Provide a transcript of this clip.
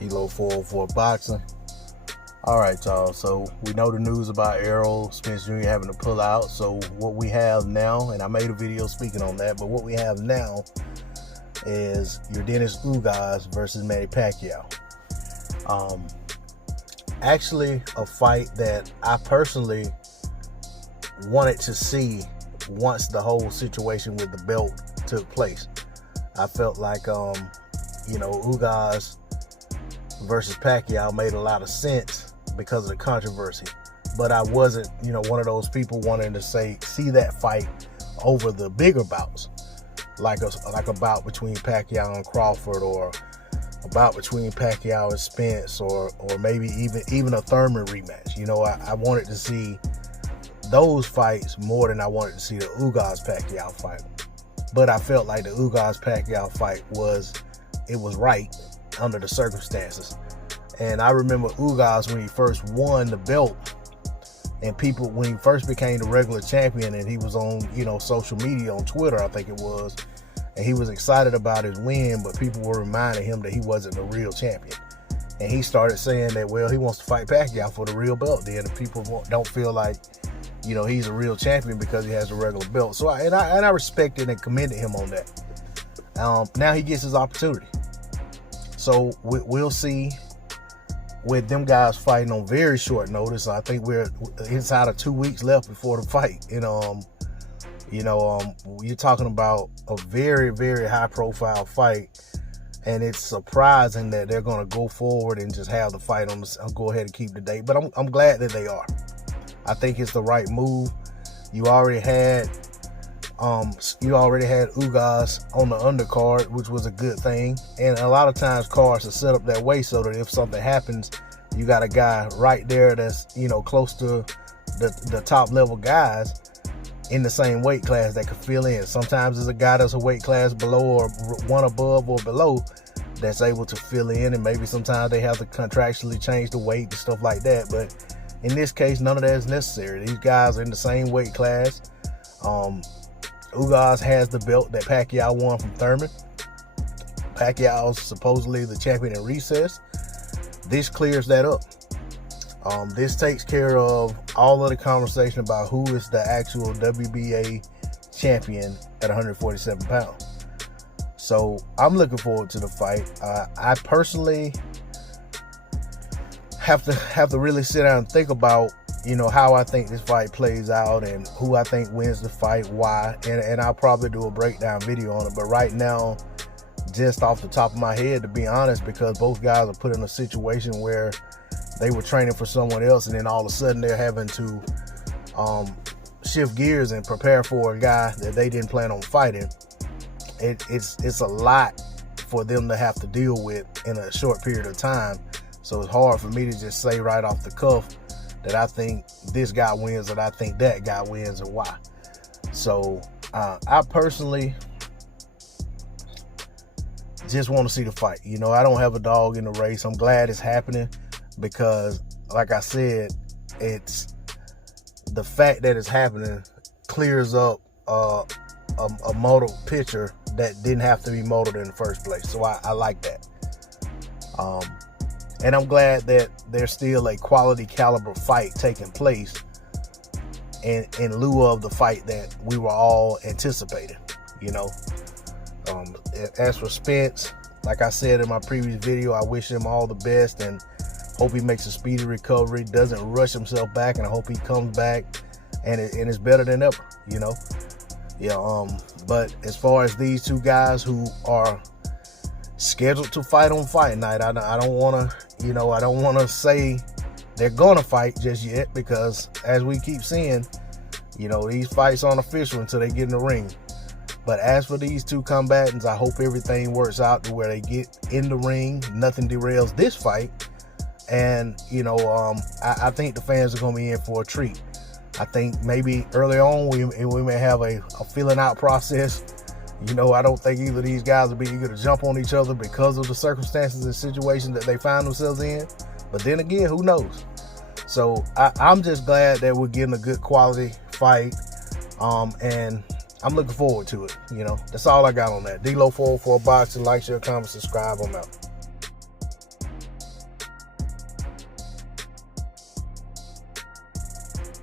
Kilo 404 Boxing. Alright, y'all, so we know the news about Errol Spence Jr. having to pull out. So what we have now, and I made a video speaking on that, but what we have now is Yordenis Ugas versus Manny Pacquiao. Actually a fight that I personally wanted to see once the whole situation with the belt took place. I felt like Ugas versus Pacquiao made a lot of sense because of the controversy, but I wasn't one of those people wanting to see that fight over the bigger bouts, like a bout between Pacquiao and Crawford, or a bout between Pacquiao and Spence, or maybe even a Thurman rematch. I wanted to see those fights more than I wanted to see the Ugas Pacquiao fight. But I felt like the Ugas Pacquiao fight was right under the circumstances. And I remember Ugas when he first won the belt, and when he first became the regular champion, and he was on social media, on Twitter I think it was, and he was excited about his win, but people were reminding him that he wasn't the real champion. And he started saying that, well, he wants to fight Pacquiao for the real belt then, and people don't feel like he's a real champion because he has a regular belt. So I respected and commended him on that. Now he gets his opportunity. So we'll see with them guys fighting on very short notice. I think we're inside of 2 weeks left before the fight. And you're talking about a very, very high profile fight, and it's surprising that they're going to go forward and just have the fight I'll go ahead and keep the date. But I'm glad that they are. I think it's the right move. You already had Ugas on the undercard, which was a good thing. And a lot of times cards are set up that way so that if something happens, you got a guy right there that's close to the top level guys in the same weight class that could fill in. Sometimes there's a guy that's a weight class below, or one above or below, that's able to fill in, and maybe sometimes they have to contractually change the weight and stuff like that. But in this case, none of that is necessary. These guys are in the same weight class. Ugas has the belt that Pacquiao won from Thurman. Pacquiao's supposedly the champion in recess. This clears that up. This takes care of all of the conversation about who is the actual WBA champion at 147 pounds. So I'm looking forward to the fight. I personally have to really sit down and think about how I think this fight plays out, and who I think wins the fight, why, and I'll probably do a breakdown video on it. But right now, just off the top of my head, to be honest, because both guys are put in a situation where they were training for someone else, and then all of a sudden they're having to shift gears and prepare for a guy that they didn't plan on fighting. It's a lot for them to have to deal with in a short period of time. So it's hard for me to just say right off the cuff that I think this guy wins, or that I think that guy wins, and why. So I personally just want to see the fight. I don't have a dog in the race. I'm glad it's happening because, like I said, it's the fact that it's happening clears up a modeled picture that didn't have to be modeled in the first place. So I like that. And I'm glad that there's still a quality caliber fight taking place in lieu of the fight that we were all anticipating. As for Spence, like I said in my previous video, I wish him all the best and hope he makes a speedy recovery, doesn't rush himself back, and I hope he comes back and it's better than ever. But as far as these two guys who are scheduled to fight on fight night, I don't want to say they're gonna fight just yet, because as we keep seeing, these fights aren't official until they get in the ring. But as for these two combatants, I hope everything works out to where they get in the ring, nothing derails this fight, and I think the fans are gonna be in for a treat. I think maybe early on we may have a feeling out process. I don't think either of these guys will be eager to jump on each other because of the circumstances and situations that they find themselves in. But then again, who knows? So I'm just glad that we're getting a good quality fight. And I'm looking forward to it. That's all I got on that. D-Lo 404 Boxing. Like, share, comment, subscribe. I'm out.